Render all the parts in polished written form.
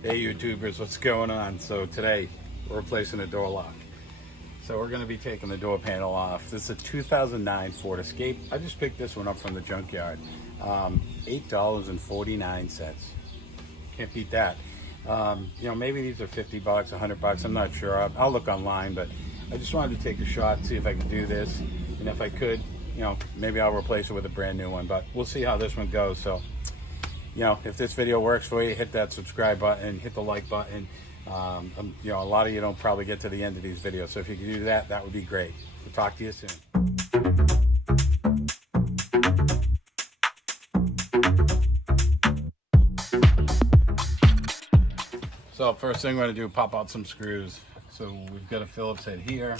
Hey YouTubers, what's going on? So today we're replacing a door lock. So we're going to be taking the door panel off. This is a 2009 Ford Escape. I just picked this one up from the junkyard. $8.49. Can't beat that. Maybe these are 50 bucks, 100 bucks. I'm not sure. I'll look online, but I just wanted to take a shot, see if I could do this. And if I could, maybe I'll replace it with a brand new one, but we'll see how this one goes. So if this video works for you, hit that subscribe button, hit the like button. A lot of you don't probably get to the end of these videos, so if you can do that, that would be great. We'll talk to you soon. So first thing we're going to do, pop out some screws. So we've got a Phillips head here.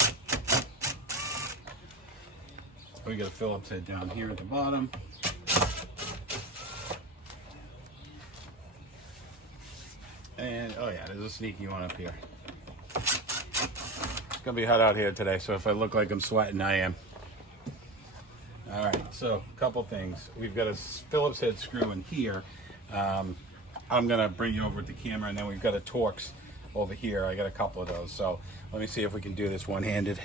We got a Phillips head down here at the bottom. And oh yeah, there's a sneaky one up here. It's gonna be hot out here today, so if I look like I'm sweating, I am. All right, so a couple things. We've got a Phillips head screw in here. I'm gonna bring you over with the camera, and then we've got a Torx over here. I got a couple of those, so let me see if we can do this one-handed.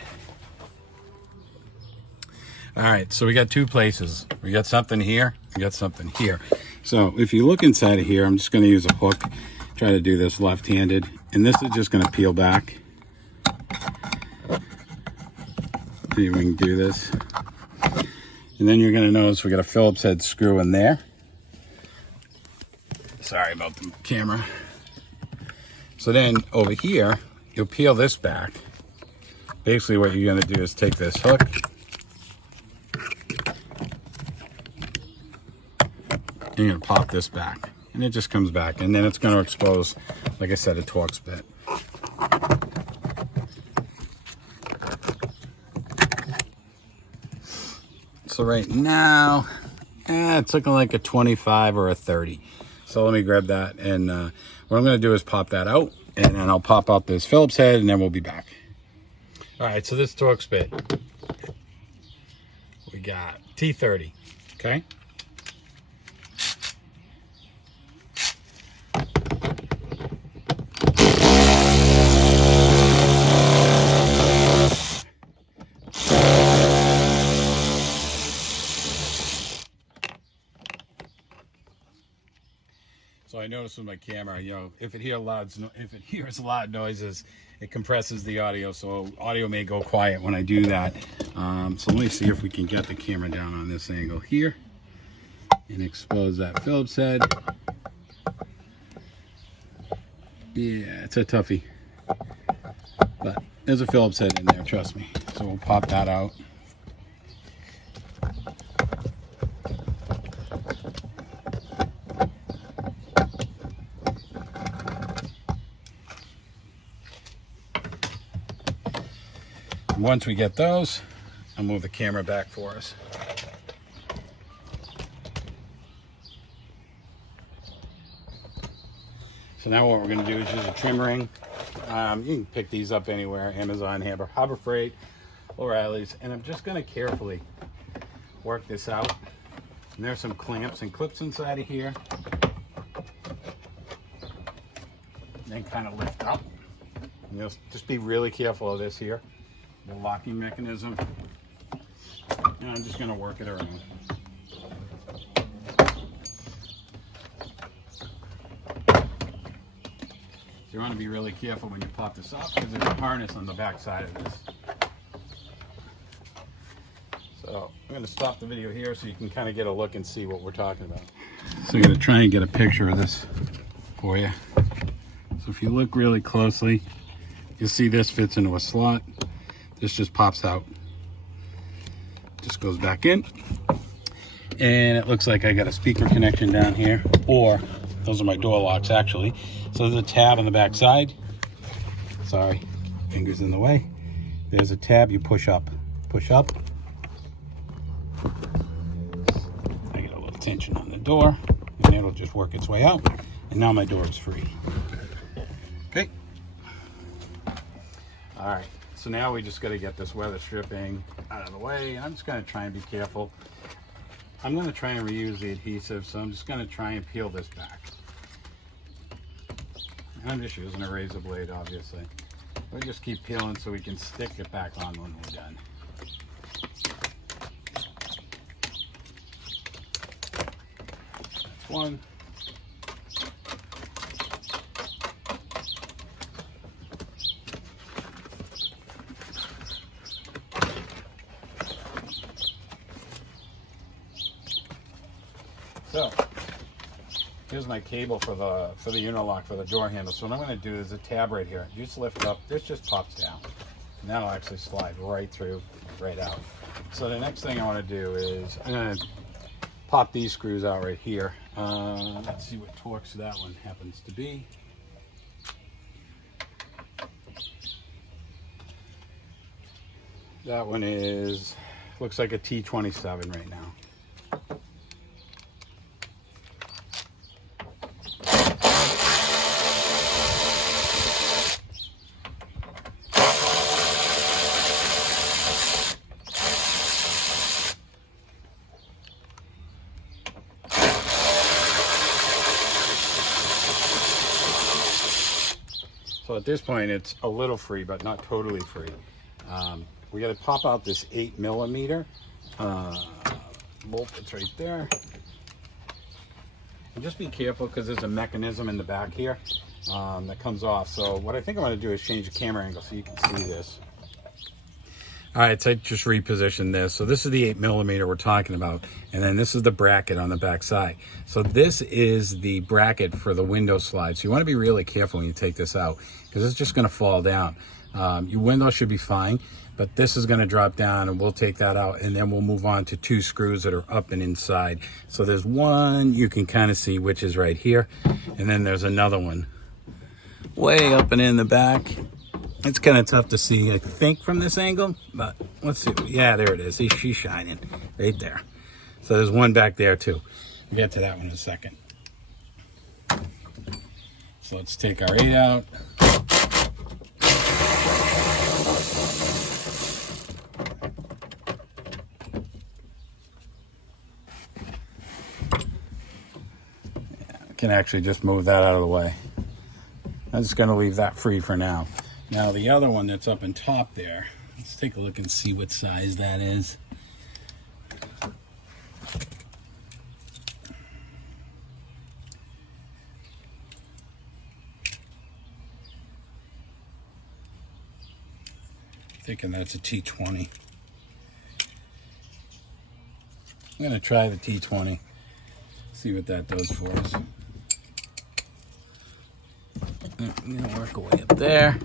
All right, so we got two places. We got something here, we got something here. So if you look inside of here, I'm just gonna use a hook. Try to do this left-handed, and this is just going to peel back. See if we can do this. And then you're going to notice we got a Phillips head screw in there. Sorry about the camera. So then over here, you'll peel this back. Basically what you're going to do is take this hook, and you're going to pop this back. And it just comes back, and then it's going to expose, like I said, a Torx bit. So right now, it's looking like a 25 or a 30. So let me grab that, and what I'm going to do is pop that out, and then I'll pop out this Phillips head, and then we'll be back. All right, so this Torx bit, we got T30, okay? So I noticed with my camera, if it hears loud noises, it compresses the audio, so audio may go quiet when I do that. So let me see if we can get the camera down on this angle here and expose that Phillips head. Yeah, it's a toughie, but there's a Phillips head in there, trust me. So we'll pop that out. Once we get those, I'll move the camera back for us. So now what we're going to do is use a trim ring. You can pick these up anywhere, Amazon, Harbor Freight, O'Reilly's, and I'm just going to carefully work this out. And there's some clamps and clips inside of here. And then kind of lift up. And you'll just be really careful of this here. The locking mechanism, and I'm just going to work it around. So you want to be really careful when you pop this off, because there's a harness on the back side of this. So I'm going to stop the video here so you can kind of get a look and see what we're talking about. So I'm going to try and get a picture of this for you. So if you look really closely, you'll see this fits into a slot. This just pops out, just goes back in, and it looks like I got a speaker connection down here, or those are my door locks actually. So there's a tab on the back side. Sorry, fingers in the way. There's a tab you push up. Push up. I get a little tension on the door, and it'll just work its way out, and now my door is free. Okay. All right. So now we just got to get this weather stripping out of the way. I'm just going to try and be careful. I'm going to try and reuse the adhesive, so I'm just going to try and peel this back. I'm just using a razor blade, obviously. We'll just keep peeling so we can stick it back on when we're done. That's one. So here's my cable for the unilock for the door handle. So what I'm going to do is a tab right here. You just lift up. This just pops down, and that'll actually slide right through, right out. So the next thing I want to do is I'm going to pop these screws out right here. Let's see what Torx that one happens to be. That one is, looks like a T27 right now. So at this point, it's a little free, but not totally free. We got to pop out this 8mm bolt that's right there. And just be careful because there's a mechanism in the back here that comes off. So what I think I'm going to do is change the camera angle so you can see this. All right, so I just repositioned this. So this is the 8mm we're talking about. And then this is the bracket on the back side. So this is the bracket for the window slide. So you want to be really careful when you take this out because it's just going to fall down. Your window should be fine, but this is going to drop down and we'll take that out. And then we'll move on to two screws that are up and inside. So there's one you can kind of see, which is right here. And then there's another one way up and in the back. It's kind of tough to see, I think, from this angle, but let's see. Yeah, there it is. She's shining right there. So there's one back there too. We'll get to that one in a second. So let's take our 8 out. Yeah, I can actually just move that out of the way. I'm just going to leave that free for now. Now the other one that's up on top there, let's take a look and see what size that is. Thinking that's a T20. I'm going to try the T20, see what that does for us. I'm going to work our way up there.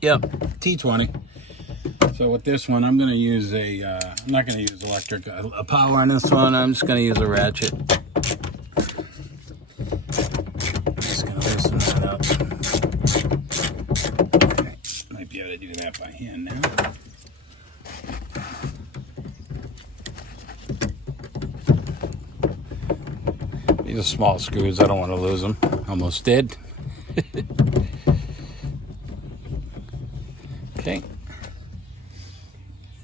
Yep, T20. So with this one, I'm going to use I'm not going to use electric power on this one. I'm just going to use a ratchet. I'm just going to loosen that up. Okay. Might be able to do that by hand now. These are small screws. I don't want to lose them. Almost did. Okay.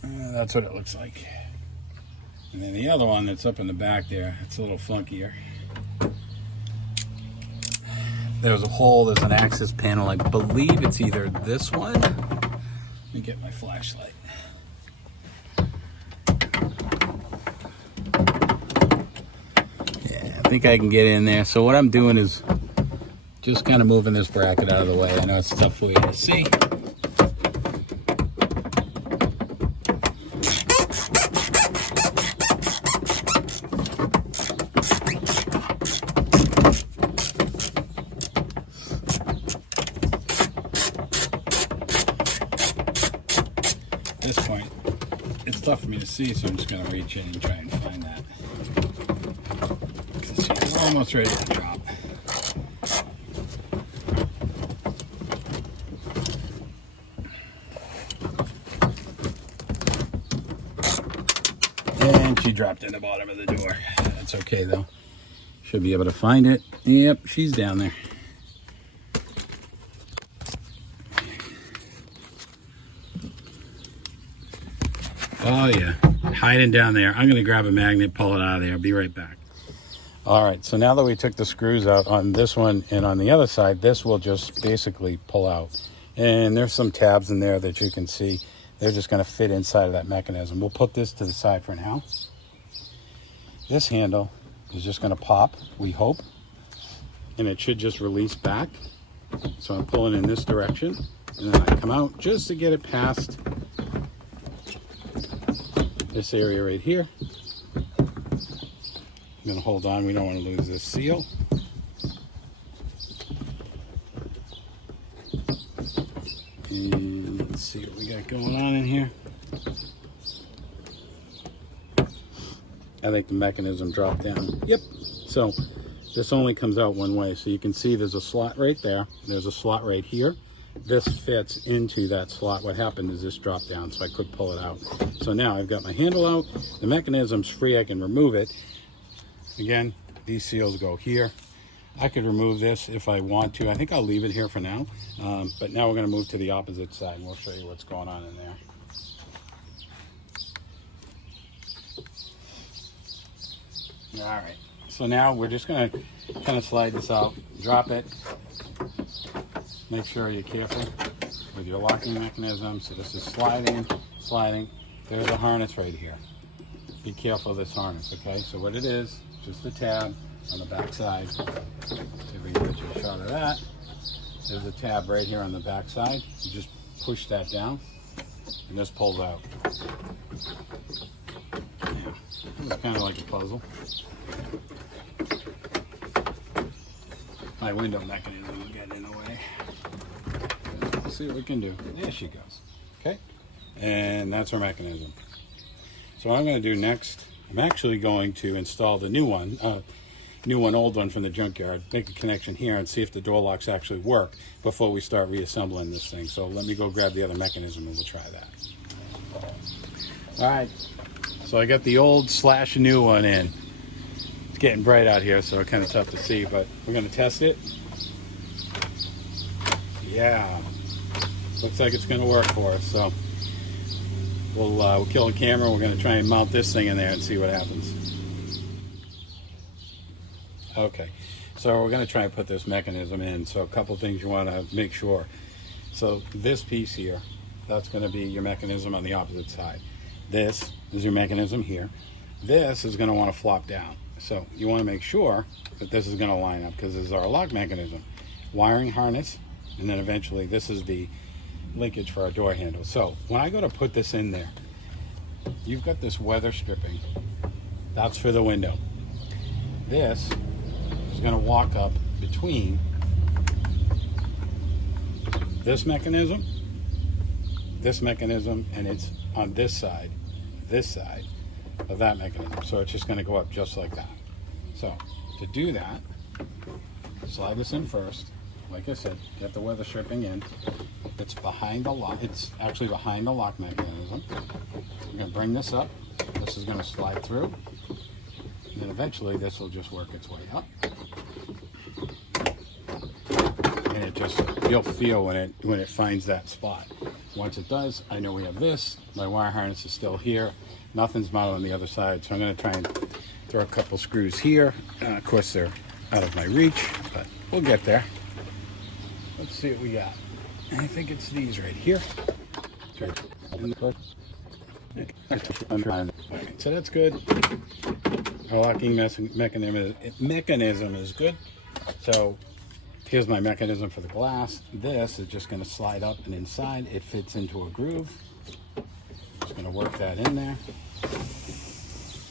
That's what it looks like. And then the other one that's up in the back there, it's a little funkier. There's a hole, there's an access panel. I believe it's either this one. Let me get my flashlight. Yeah, I think I can get in there. So what I'm doing is just kind of moving this bracket out of the way. I know it's tough for you to see. At this point, it's tough for me to see, so I'm just going to reach in and try and find that. She's almost ready to drop. And she dropped in the bottom of the door. That's okay though. Should be able to find it. Yep, she's down there. Oh yeah, hiding down there. I'm gonna grab a magnet, pull it out of there. I'll be right back. All right, so now that we took the screws out on this one and on the other side, this will just basically pull out. And there's some tabs in there that you can see. They're just going to fit inside of that mechanism. We'll put this to the side for now. This handle is just going to pop, we hope, and it should just release back. So I'm pulling in this direction, and then I come out just to get it past this area right here. I'm going to hold on, we don't want to lose this seal. And let's see what we got going on in here. I think the mechanism dropped down. Yep. So this only comes out one way. So you can see there's a slot right there. There's a slot right here. This fits into that slot. What happened is this dropped down, so I could pull it out. So now I've got my handle out. The mechanism's free. I can remove it. Again, these seals go here. I could remove this if I want to. I think I'll leave it here for now. But now we're going to move to the opposite side, and we'll show you what's going on in there. All right, so now we're just going to kind of slide this out, drop it. Make sure you're careful with your locking mechanism. So this is sliding, sliding. There's a harness right here. Be careful of this harness, okay? So what it is, just a tab on the back side. See if we can get you a shot of that. There's a tab right here on the back side. You just push that down, and this pulls out. Yeah, this is kind of like a puzzle. My window mechanism is getting in the way. Let's see what we can do. There she goes. Okay, and that's our mechanism. So what I'm going to do next, I'm actually going to install the new one, old one from the junkyard, make a connection here and see if the door locks actually work before we start reassembling this thing. So let me go grab the other mechanism and we'll try that. All right, so I got the old / new one in. It's getting bright out here, so it's kind of tough to see, but we're going to test it. Yeah, looks like it's going to work for us. So we'll kill the camera. We're going to try and mount this thing in there and see what happens. Okay, so we're going to try and put this mechanism in. So a couple things you want to make sure. So this piece here, that's going to be your mechanism on the opposite side. This is your mechanism here. This is going to want to flop down. So you want to make sure that this is going to line up, because this is our lock mechanism. Wiring harness, and then eventually this is the linkage for our door handle. So when I go to put this in there, you've got this weather stripping. That's for the window. This is going to walk up between this mechanism, and it's on this side of that mechanism. So it's just going to go up just like that. So to do that, slide this in first. Like I said, get the weather stripping in. It's behind the lock. It's actually behind the lock mechanism. I'm going to bring this up. This is going to slide through. And then eventually this will just work its way up. And it just, you'll feel when it finds that spot. Once it does, I know we have this. My wire harness is still here. Nothing's mounted on the other side. So I'm going to try and throw a couple screws here. Of course, they're out of my reach, but we'll get there. Let's see what we got. I think it's these right here. So that's good. Our locking mechanism is good. So here's my mechanism for the glass. This is just going to slide up and inside. It fits into a groove. Just going to work that in there. And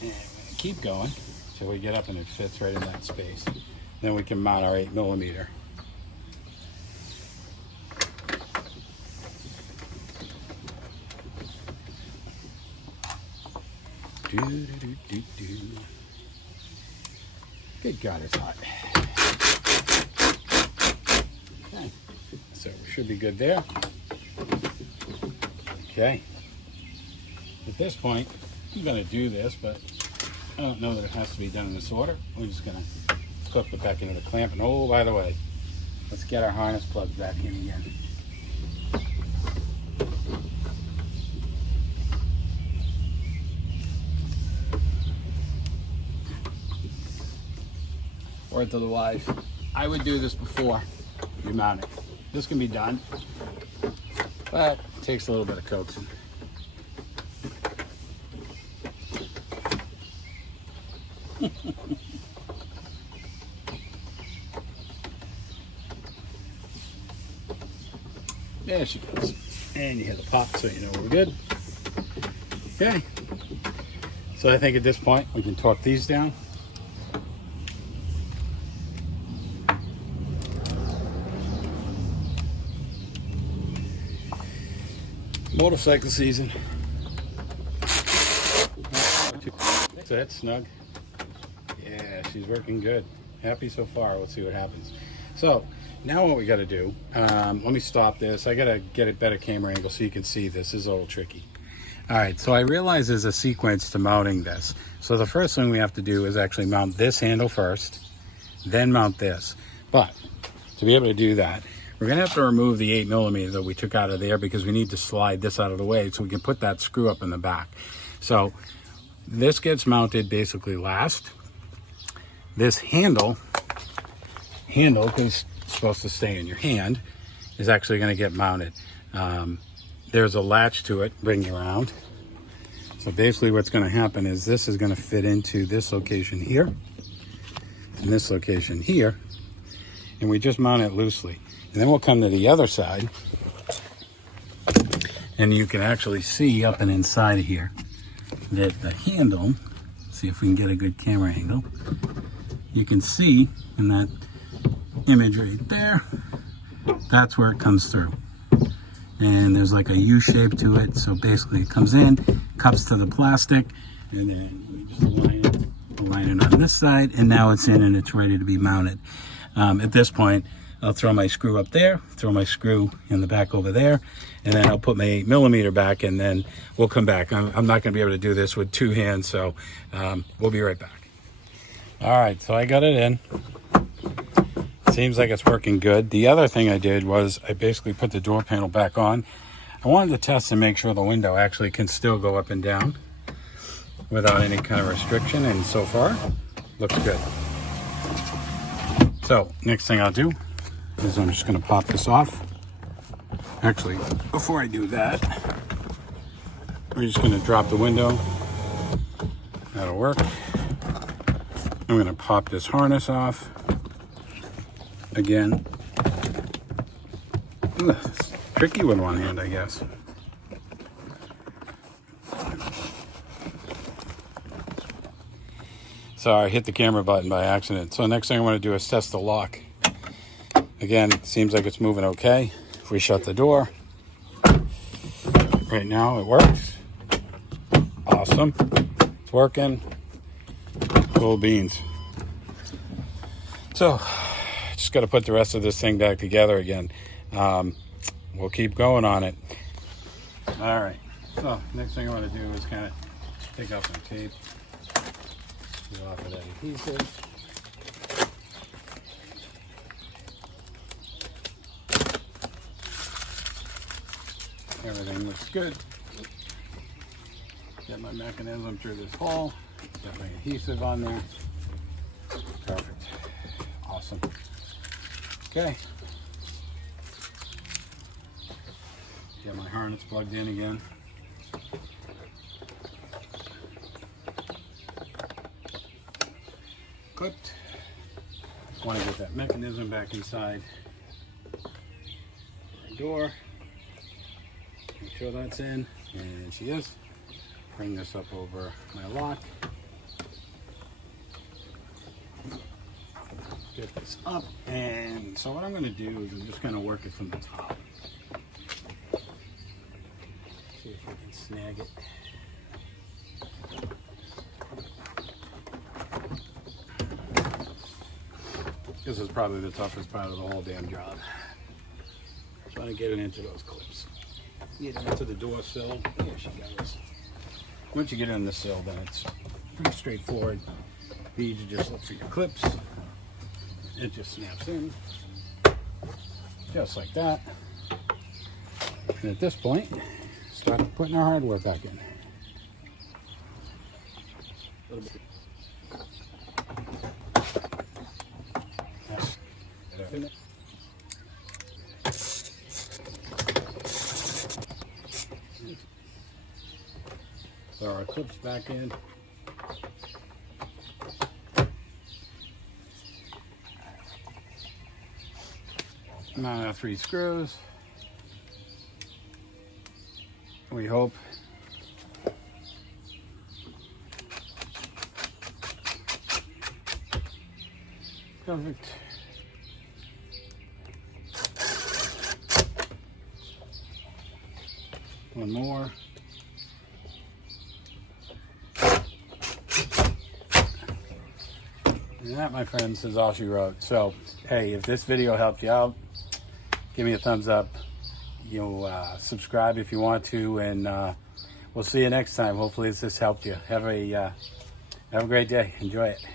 we're going to keep going until we get up and it fits right in that space. Then we can mount our 8mm. Good God, it's hot. Okay, so we should be good there. Okay. At this point, I'm going to do this, but I don't know that it has to be done in this order. We're just going to hook it back into the clamp. And oh, by the way, let's get our harness plugged back in again. word to the wise. I would do this before you mount it. This can be done, but it takes a little bit of coaxing. There she goes. And you hear the pop, so you know we're good. Okay. So I think at this point we can torque these down. Motorcycle season. That's snug. Yeah, she's working good. Happy so far. Let's see what happens. So now what we got to do, let me stop this. I got to get a better camera angle so you can see this. This is a little tricky. All right, so I realize there's a sequence to mounting this. So the first thing we have to do is actually mount this handle first, then mount this. But to be able to do that, we're gonna have to remove the 8mm that we took out of there because we need to slide this out of the way so we can put that screw up in the back. So this gets mounted basically last. This handle, because it's supposed to stay in your hand, is actually gonna get mounted. There's a latch to it, bring you around. So basically what's gonna happen is this is gonna fit into this location here, and this location here, and we just mount it loosely. And then we'll come to the other side, and you can actually see up and inside of here that the handle, see if we can get a good camera angle, you can see in that image right there, that's where it comes through. And there's like a U shape to it, so basically it comes in, cups to the plastic, and then we just align it on this side, and now it's in and it's ready to be mounted. At this point, I'll throw my screw up there, throw my screw in the back over there, and then I'll put my 8mm back, and then we'll come back. I'm not gonna be able to do this with two hands, so we'll be right back. All right, so I got it in. Seems like it's working good. The other thing I did was I basically put the door panel back on. I wanted to test and make sure the window actually can still go up and down without any kind of restriction, and so far, looks good. So, next thing I'll do is I'm just gonna pop this off. Actually, before I do that, we're just gonna drop the window. That'll work. I'm gonna pop this harness off. Again, it's tricky with one hand, I guess. So I hit the camera button by accident. So next thing I want to do is test the lock. Again, it seems like it's moving okay. If we shut the door, right now it works. Awesome. It's working. Cool beans. So, just got to put the rest of this thing back together again. We'll keep going on it. All right. So next thing I want to do is kind of take off some tape, get off of that adhesive. Everything looks good. Get my mechanism through this hole. Got my adhesive on there. Perfect. Awesome. Okay. Get my harness plugged in again. Clipped. Want to get that mechanism back inside the door. Make sure that's in, and she is. Bring this up over my lock. Get this up, and so what I'm going to do is I'm just going to work it from the top. See if I can snag it. This is probably the toughest part of the whole damn job. Trying to get it into those clips. Get it into the door sill. There she goes. Once you get in the sill, then it's pretty straightforward. You just look for your clips. It just snaps in, just like that. And at this point, start putting our hardware back in. Throw our clips back in. Mount our 3 screws. We hope. Perfect. One more. And that, my friends, is all she wrote. So, hey, if this video helped you out, give me a thumbs up. Subscribe if you want to, and we'll see you next time. Hopefully this helped you. Have a great day. Enjoy it.